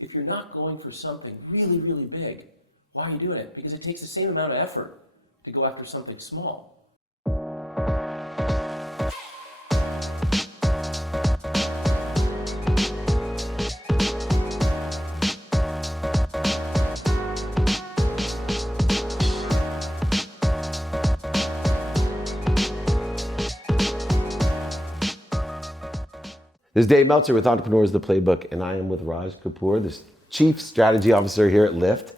if you're not going for something really, really big, why are you doing it? Because it takes the same amount of effort to go after something small. This is Dave Meltzer with Entrepreneurs The Playbook, and I am with Raj Kapoor, the Chief Strategy Officer here at Lyft.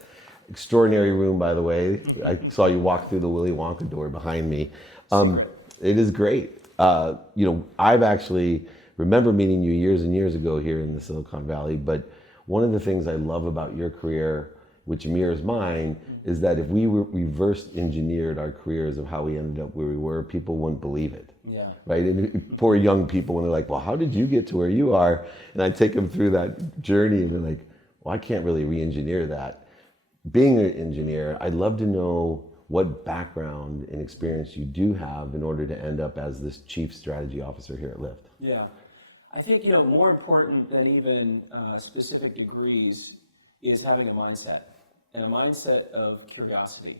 Extraordinary room, by the way. I saw you walk through the Willy Wonka door behind me. It is great. I've actually remember meeting you years and years ago here in the Silicon Valley, but one of the things I love about your career, which mirrors mine, is that if we reverse engineered our careers of how we ended up where we were, people wouldn't believe it. Yeah. Right? And poor young people, when they're like, well, how did you get to where you are? And I take them through that journey and they're like, well, I can't really re-engineer that. Being an engineer, I'd love to know what background and experience you do have in order to end up as this Chief Strategy Officer here at Lyft. Yeah. I think, more important than even specific degrees is having a mindset, and a mindset of curiosity.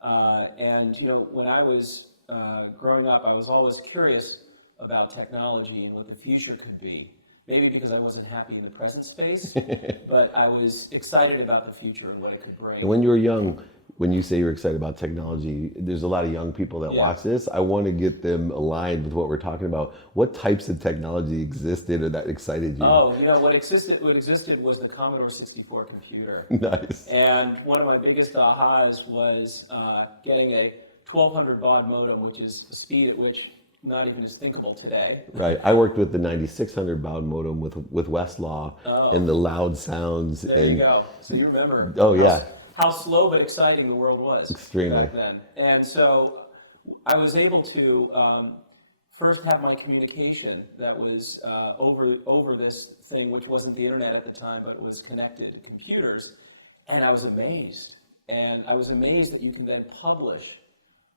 When I was growing up, I was always curious about technology and what the future could be. Maybe because I wasn't happy in the present space, but I was excited about the future and what it could bring. And when you were young, when you say you're excited about technology, there's a lot of young people that watch this. I want to get them aligned with what we're talking about. What types of technology existed or that excited you? Oh, what existed was the Commodore 64 computer. Nice. And one of my biggest ahas was getting a 1200 baud modem, which is a speed at which not even is thinkable today. Right. I worked with the 9600 baud modem with Westlaw and the loud sounds. There you go. So you remember. Oh, yeah. How slow but exciting the world was. Extremely. Back then. And so I was able to first have my communication that was over this thing, which wasn't the internet at the time, but was connected to computers. And I was amazed. And I was amazed that you can then publish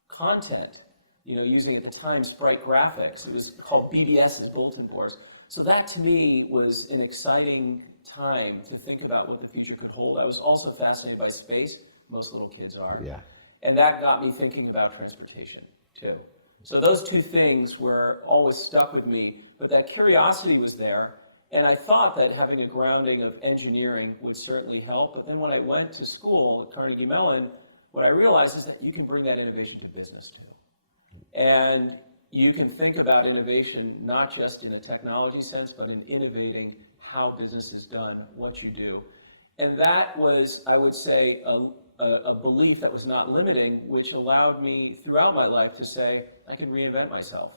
content, using at the time Sprite graphics. It was called BBS's, bulletin boards. So that to me was an exciting time to think about what the future could hold. I was also fascinated by space. Most little kids are. Yeah. And that got me thinking about transportation too. So those two things were always stuck with me, but that curiosity was there. And I thought that having a grounding of engineering would certainly help. But then when I went to school at Carnegie Mellon, what I realized is that you can bring that innovation to business too. And you can think about innovation not just in a technology sense, but in innovating how business is done, what you do. And that was, I would say, a belief that was not limiting, which allowed me throughout my life to say, I can reinvent myself.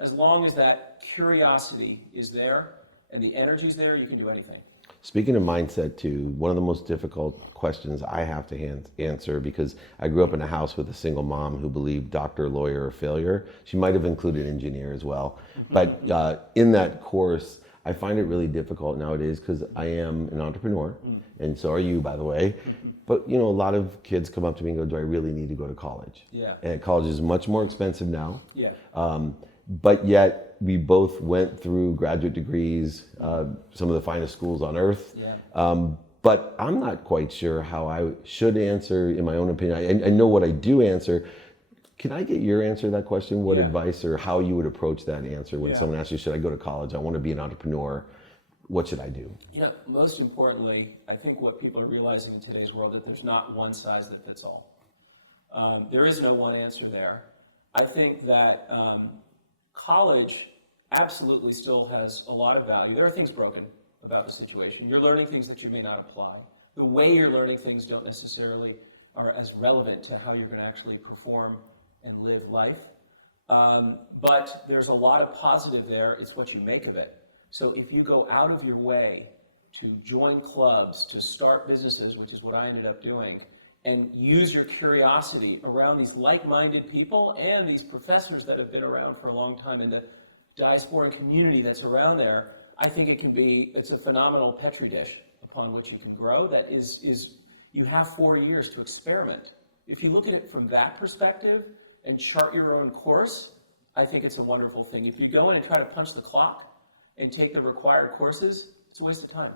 As long as that curiosity is there and the energy is there, you can do anything. Speaking of mindset too, one of the most difficult questions I have to answer, because I grew up in a house with a single mom who believed doctor, lawyer, or failure. She might have included engineer as well. But in that course, I find it really difficult nowadays because I am an entrepreneur, and so are you, by the way. But a lot of kids come up to me and go, do I really need to go to college? Yeah. And college is much more expensive now. Yeah. But yet we both went through graduate degrees, some of the finest schools on earth. Yeah. But I'm not quite sure how I should answer, in my own opinion. I know what I do answer. Can I get your answer to that question? What advice or how you would approach that answer when someone asks you, should I go to college? I want to be an entrepreneur. What should I do? Most importantly, I think what people are realizing in today's world, that there's not one size that fits all. There is no one answer there. I think that college absolutely still has a lot of value. There are things broken about the situation. You're learning things that you may not apply. The way you're learning things don't necessarily are as relevant to how you're going to actually perform and live life. But there's a lot of positive there. It's what you make of it. So if you go out of your way to join clubs, to start businesses, which is what I ended up doing, and use your curiosity around these like-minded people and these professors that have been around for a long time, and the diaspora community that's around there, I think it's a phenomenal petri dish upon which you can grow. That is you have 4 years to experiment. If you look at it from that perspective and chart your own course, I think it's a wonderful thing. If you go in and try to punch the clock and take the required courses, it's a waste of time.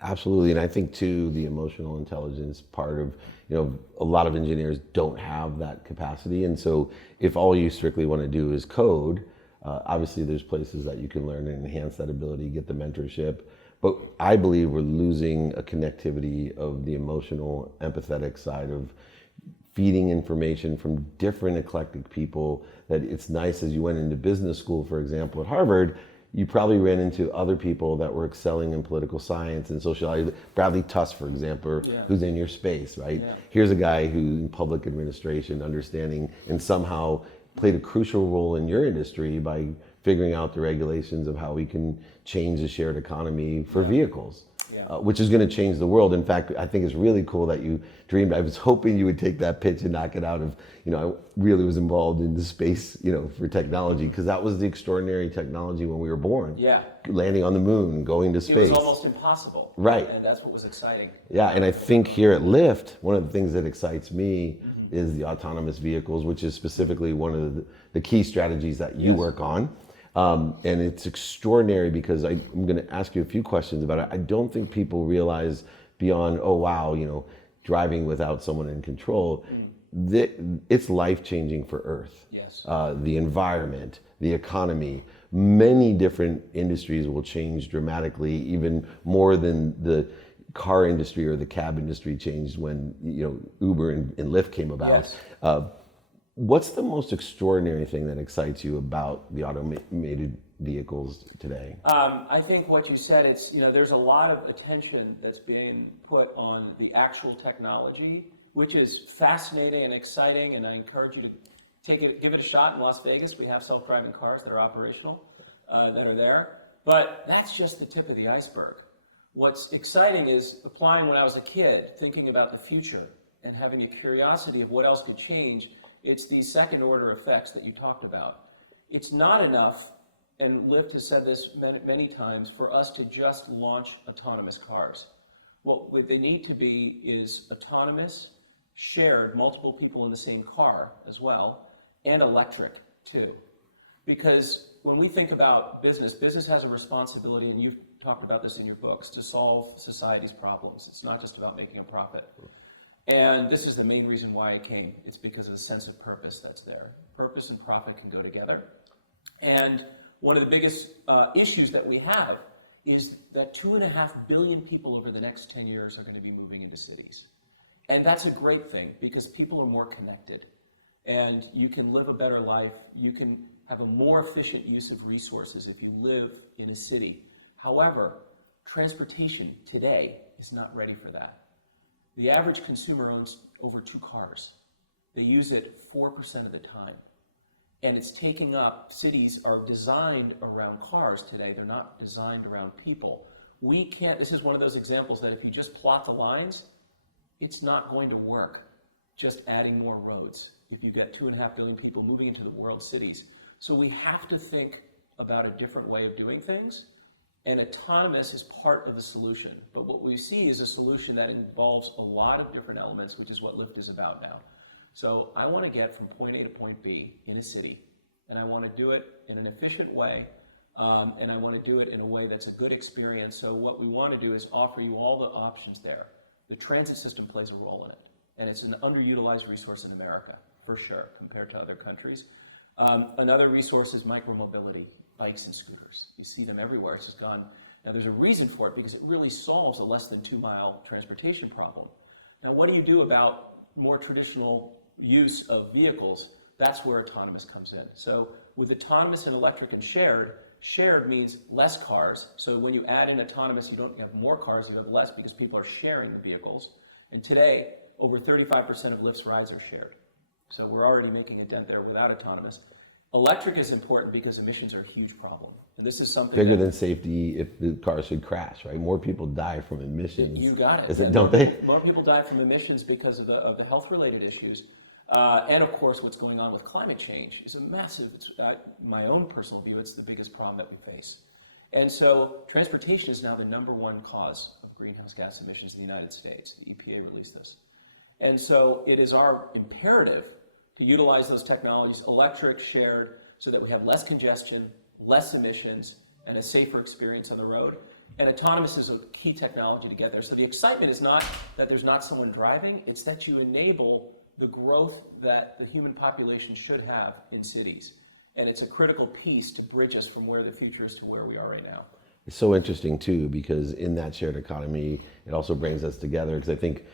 Absolutely, and I think too the emotional intelligence part of, a lot of engineers don't have that capacity, and so if all you strictly want to do is code, obviously there's places that you can learn and enhance that ability, get the mentorship. But I believe we're losing a connectivity of the emotional, empathetic side of feeding information from different eclectic people. That it's nice as you went into business school, for example, at Harvard, you probably ran into other people that were excelling in political science and sociology. Bradley Tuss, for example, who's in your space, right? Yeah. Here's a guy who's in public administration, understanding, and somehow played a crucial role in your industry by figuring out the regulations of how we can change the shared economy for vehicles. Which is going to change the world. In fact, I think it's really cool that you dreamed. I was hoping you would take that pitch and knock it out of, I really was involved in the space, for technology, because that was the extraordinary technology when we were born. Yeah. Landing on the moon, going to space. It was almost impossible. Right. And that's what was exciting. Yeah, and I think here at Lyft, one of the things that excites me is the autonomous vehicles, which is specifically one of the key strategies that you work on. And it's extraordinary because I'm going to ask you a few questions about it. I don't think people realize beyond, oh wow, driving without someone in control, it's life-changing for Earth. Yes. The environment, the economy, many different industries will change dramatically, even more than the car industry or the cab industry changed when Uber and Lyft came about. Yes. What's the most extraordinary thing that excites you about the automated vehicles today? I think what you said, there's a lot of attention that's being put on the actual technology, which is fascinating and exciting, and I encourage you to give it a shot in Las Vegas. We have self-driving cars that are operational, that are there, but that's just the tip of the iceberg. What's exciting is applying when I was a kid, thinking about the future and having a curiosity of what else could change. It's these second order effects that you talked about. It's not enough, and Lyft has said this many times, for us to just launch autonomous cars. What they need to be is autonomous, shared, multiple people in the same car as well, and electric too. Because when we think about business has a responsibility, and you've talked about this in your books, to solve society's problems. It's not just about making a profit. And this is the main reason why it came. It's because of the sense of purpose that's there. Purpose and profit can go together. And one of the biggest issues that we have is that 2.5 billion people over the next 10 years are going to be moving into cities. And that's a great thing because people are more connected. And you can live a better life. You can have a more efficient use of resources if you live in a city. However, transportation today is not ready for that. The average consumer owns over 2 cars. They use it 4% of the time. And it's taking up, cities are designed around cars today. They're not designed around people. This is one of those examples that if you just plot the lines, it's not going to work, just adding more roads if you get 2.5 billion people moving into the world cities. So we have to think about a different way of doing things. And autonomous is part of the solution. But what we see is a solution that involves a lot of different elements, which is what Lyft is about now. So I want to get from point A to point B in a city. And I want to do it in an efficient way. And I want to do it in a way that's a good experience. So what we want to do is offer you all the options there. The transit system plays a role in it. And it's an underutilized resource in America, for sure, compared to other countries. Another resource is micromobility. Bikes and scooters. You see them everywhere. It's just gone. Now there's a reason for it because it really solves a less than 2-mile transportation problem. Now what do you do about more traditional use of vehicles? That's where autonomous comes in. So with autonomous and electric and shared means less cars. So when you add in autonomous, you don't have more cars, you have less because people are sharing the vehicles. And today, over 35% of Lyft's rides are shared. So we're already making a dent there without autonomous. Electric is important because emissions are a huge problem. And this is something bigger than safety if the car should crash, right? More people die from emissions. You got it. Don't they? More people die from emissions because of the health-related issues. And of course, what's going on with climate change is a massive, my own personal view, it's the biggest problem that we face. And so transportation is now the #1 cause of greenhouse gas emissions in the United States. The EPA released this. And so it is our imperative to utilize those technologies, electric, shared, so that we have less congestion, less emissions, and a safer experience on the road. And autonomous is a key technology to get there. So the excitement is not that there's not someone driving, it's that you enable the growth that the human population should have in cities. And it's a critical piece to bridge us from where the future is to where we are right now. It's so interesting too, because in that shared economy, it also brings us together. Because I think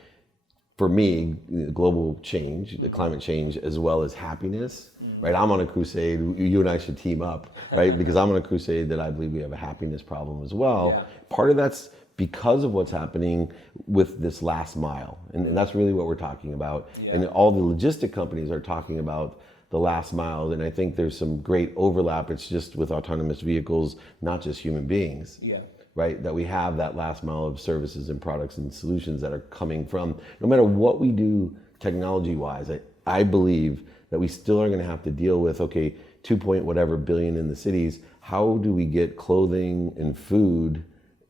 for me, global change, the climate change, as well as happiness, right? I'm on a crusade. You and I should team up, right? Because I'm on a crusade that I believe we have a happiness problem as well. Yeah. Part of that's because of what's happening with this last mile. And that's really what we're talking about. Yeah. And all the logistic companies are talking about the last mile. And I think there's some great overlap. It's just with autonomous vehicles, not just human beings. Yeah. Right? That we have that last mile of services and products and solutions that are coming from, no matter what we do technology-wise, I believe that we still are gonna have to deal with, okay, 2 point whatever billion in the cities, how do we get clothing and food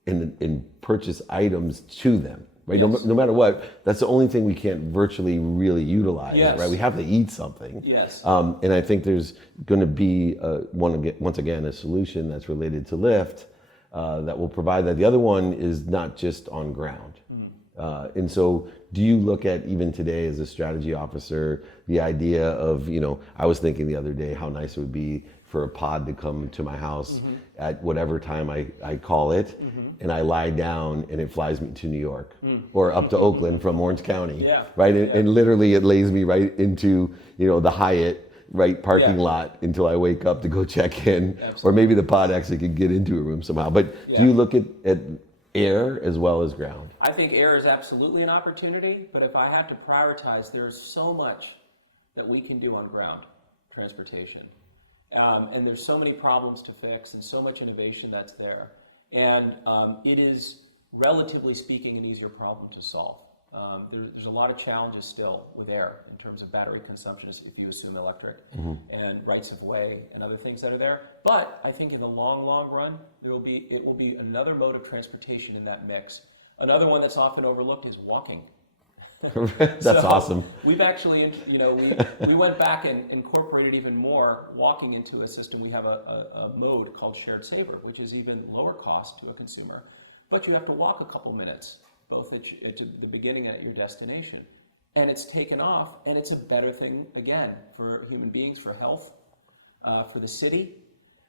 and purchase items to them, right? Yes. No matter what, that's the only thing we can't virtually really utilize, Yes. right? We have to eat something. Yes. And I think there's gonna be, once again, a solution that's related to Lyft, that will provide that. The other one is not just on ground. And so do you look at, even today as a strategy officer, the idea of, I was thinking the other day how nice it would be for a pod to come to my house at whatever time I call it, and I lie down and it flies me to New York or up to Oakland from Orange County, Yeah. right? Yeah. And literally it lays me right into, the Hyatt, right, parking lot until I wake up to go check in. Absolutely. Or maybe the pod actually could get into a room somehow. But Yeah. do you look at air as well as ground? I think air is absolutely an opportunity, but if I had to prioritize, there's so much that we can do on ground transportation. And there's so many problems to fix and so much innovation that's there. And it is, relatively speaking, an easier problem to solve. There's a lot of challenges still with air in terms of battery consumption, if you assume electric, and rights of way and other things that are there. But I think in the long run, it will be another mode of transportation in that mix. Another one that's often overlooked is walking. That's So awesome. We've actually, we went back and incorporated even more walking into a system. We have a mode called Shared Saver, which is even lower cost to a consumer, but you have to walk a couple minutes, both at the beginning and at your destination. And it's taken off, and it's a better thing, again, for human beings, for health, for the city.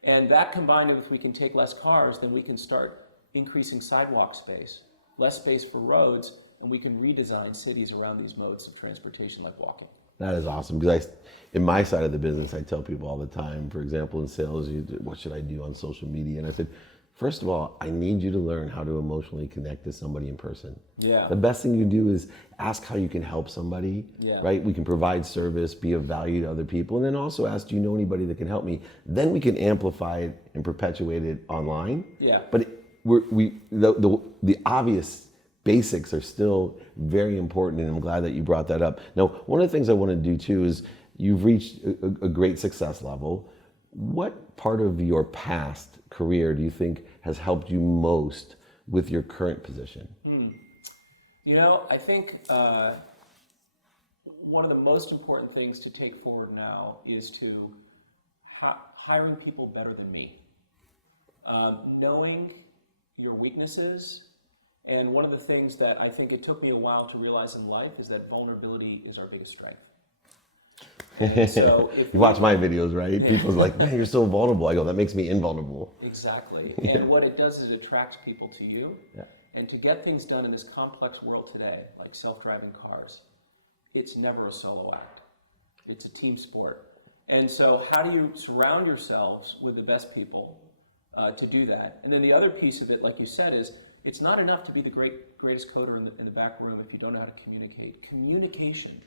And that combined with, we can take less cars, then we can start increasing sidewalk space, less space for roads, and we can redesign cities around these modes of transportation like walking. That is awesome, because in my side of the business, I tell people all the time, for example, in sales, what should I do on social media? And I said, first of all, I need you to learn how to emotionally connect to somebody in person. Yeah. The best thing you do is ask how you can help somebody, right? We can provide service, be of value to other people, and then also ask, do you know anybody that can help me? Then we can amplify it and perpetuate it online. Yeah. But the obvious basics are still very important, and I'm glad that you brought that up. Now, one of the things I want to do too is you've reached a great success level. What part of your past career do you think has helped you most with your current position? I think one of the most important things to take forward now is to hiring people better than me. Knowing your weaknesses. And one of the things that I think it took me a while to realize in life is that vulnerability is our biggest strength. So you watch my videos, right? Yeah. People's like, man, you're so vulnerable. I go, that makes me invulnerable. Exactly. And what it does is it attracts people to you. Yeah. And to get things done in this complex world today, like self-driving cars, it's never a solo act. It's a team sport. And so how do you surround yourselves with the best people to do that? And then the other piece of it, like you said, is it's not enough to be the greatest coder in the back room if you don't know how to communicate. Communication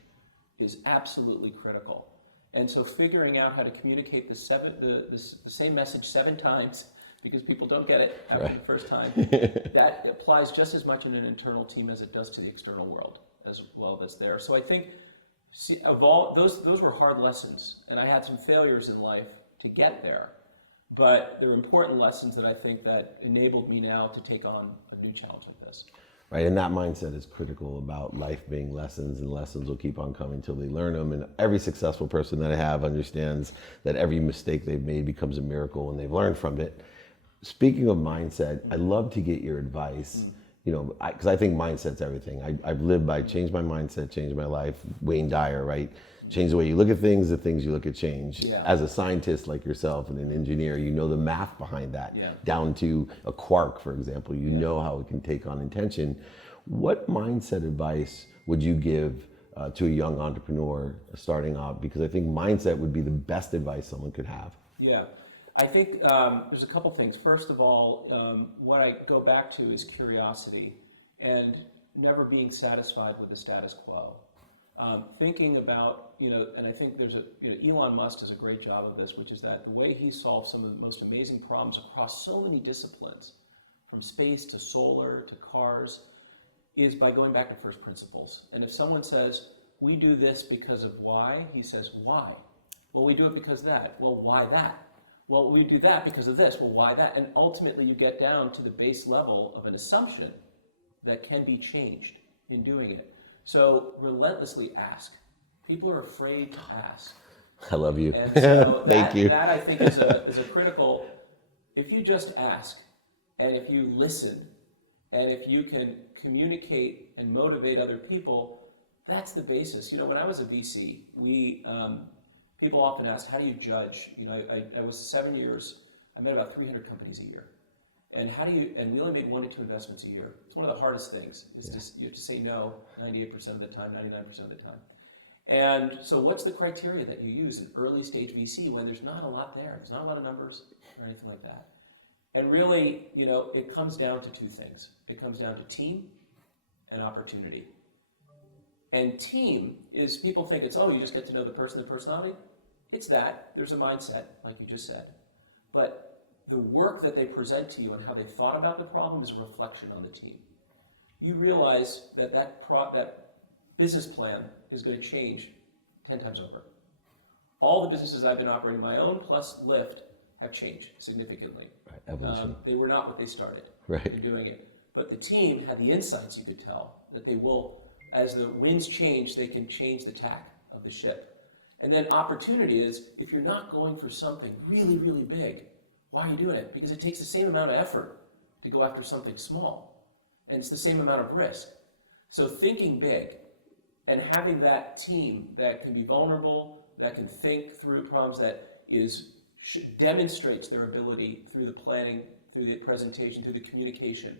is absolutely critical. And so figuring out how to communicate the same message 7 times, because people don't get it after the first time, that applies just as much in an internal team as it does to the external world as well that's there. So I think those were hard lessons, and I had some failures in life to get there. But they're important lessons that I think that enabled me now to take on a new challenge with this. Right, and that mindset is critical about life being lessons, and lessons will keep on coming till they learn them. And every successful person that I have understands that every mistake they've made becomes a miracle when they've learned from it. Speaking of mindset, I'd love to get your advice. You know, because I think mindset's everything. I've lived by change my mindset, change my life. Wayne Dyer, right? Change the way you look at things, the things you look at change. Yeah. As a scientist like yourself and an engineer, you know the math behind that, Yeah. down to a quark, for example. You know how it can take on intention. What mindset advice would you give to a young entrepreneur starting out? Because I think mindset would be the best advice someone could have. Yeah, I think there's a couple things. First of all, what I go back to is curiosity and never being satisfied with the status quo. Thinking about, and I think there's Elon Musk does a great job of this, which is that the way he solves some of the most amazing problems across so many disciplines, from space to solar to cars, is by going back to first principles. And if someone says, we do this because of why, he says, why? Well, we do it because of that. Well, why that? Well, we do that because of this. Well, why that? And ultimately you get down to the base level of an assumption that can be changed in doing it. So relentlessly ask. People are afraid to ask. I love you. And so Thank you. that I think is a critical, if you just ask and if you listen and if you can communicate and motivate other people, that's the basis. When I was a VC, people often asked, how do you judge? I was 7 years, I met about 300 companies a year. And and we only made 1 to 2 investments a year. It's one of the hardest things, you have to say no 98% of the time, 99% of the time. And so what's the criteria that you use in early stage VC when there's not a lot there? There's not a lot of numbers or anything like that. And really, it comes down to 2 things. It comes down to team and opportunity. And team is, people think it's, you just get to know the person, the personality. It's that. There's a mindset, like you just said. But the work that they present to you and how they thought about the problem is a reflection on the team. You realize that business plan is going to change 10 times over. All the businesses I've been operating, my own plus Lyft, have changed significantly. Right, evolution. They were not what they started in doing it. But the team had the insights, you could tell, that they will, as the winds change, they can change the tack of the ship. And then opportunity is, if you're not going for something really, really big, why are you doing it? Because it takes the same amount of effort to go after something small. And it's the same amount of risk. So thinking big and having that team that can be vulnerable, that can think through problems, that demonstrates their ability through the planning, through the presentation, through the communication,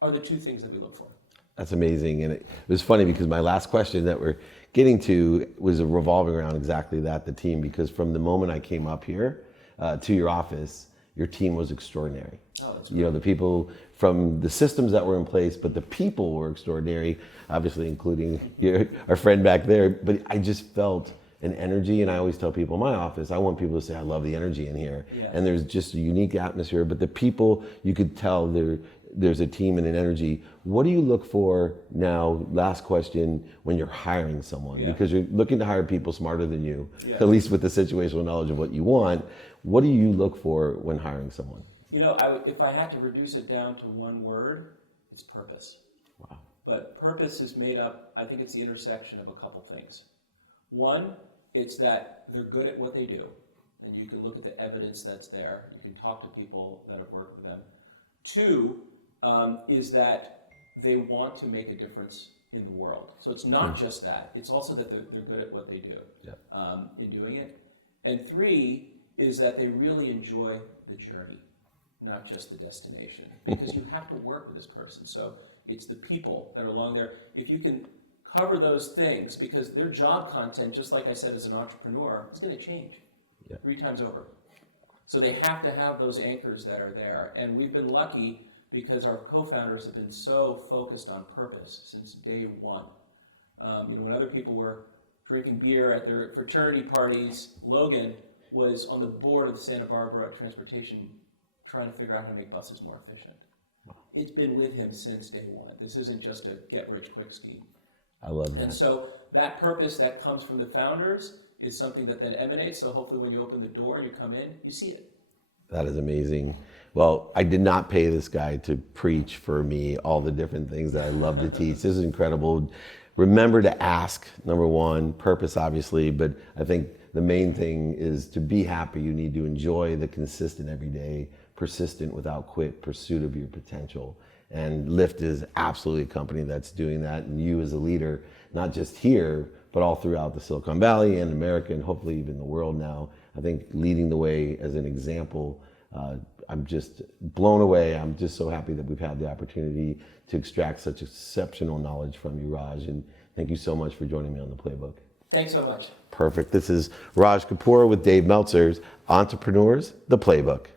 are the 2 things that we look for. That's amazing. And it was funny because my last question that we're getting to was revolving around exactly that, the team, because from the moment I came up here to your office, your team was extraordinary. Oh, that's great. The people from the systems that were in place, but the people were extraordinary, obviously including our friend back there. But I just felt an energy, and I always tell people in my office, I want people to say, I love the energy in here. Yeah. And there's just a unique atmosphere, but the people, you could tell there's a team and an energy. What do you look for now, last question, when you're hiring someone? Yeah. Because you're looking to hire people smarter than you, Yeah. at least with the situational knowledge of what you want. What do you look for when hiring someone? If I had to reduce it down to one word, it's purpose. Wow. But purpose is made up, I think it's the intersection of a couple things. One, it's that they're good at what they do, and you can look at the evidence that's there. You can talk to people that have worked with them. 2, is that they want to make a difference in the world. So it's not just that, it's also that they're good at what they do in doing it. And 3 is that they really enjoy the journey, not just the destination, because you have to work with this person. So it's the people that are along there. If you can cover those things, because their job content, just like I said as an entrepreneur, is going to change 3 times over. So they have to have those anchors that are there. And we've been lucky because our co-founders have been so focused on purpose since day one. When other people were drinking beer at their fraternity parties, Logan was on the board of the Santa Barbara Transportation trying to figure out how to make buses more efficient. It's been with him since day one. This isn't just a get-rich-quick scheme. I love that. And so that purpose that comes from the founders is something that then emanates. So hopefully when you open the door and you come in, you see it. That is amazing. Well, I did not pay this guy to preach for me all the different things that I love to teach. This is incredible. Remember to ask, number one, purpose obviously, but I think the main thing is to be happy. You need to enjoy the consistent everyday persistent without quit pursuit of your potential. And Lyft is absolutely a company that's doing that. And you as a leader, not just here, but all throughout the Silicon Valley and America and hopefully even the world now, I think leading the way as an example. I'm just blown away. I'm just so happy that we've had the opportunity to extract such exceptional knowledge from you, Raj. And thank you so much for joining me on the Playbook. Thanks so much. Perfect. This is Raj Kapoor with Dave Meltzer's Entrepreneurs, the Playbook.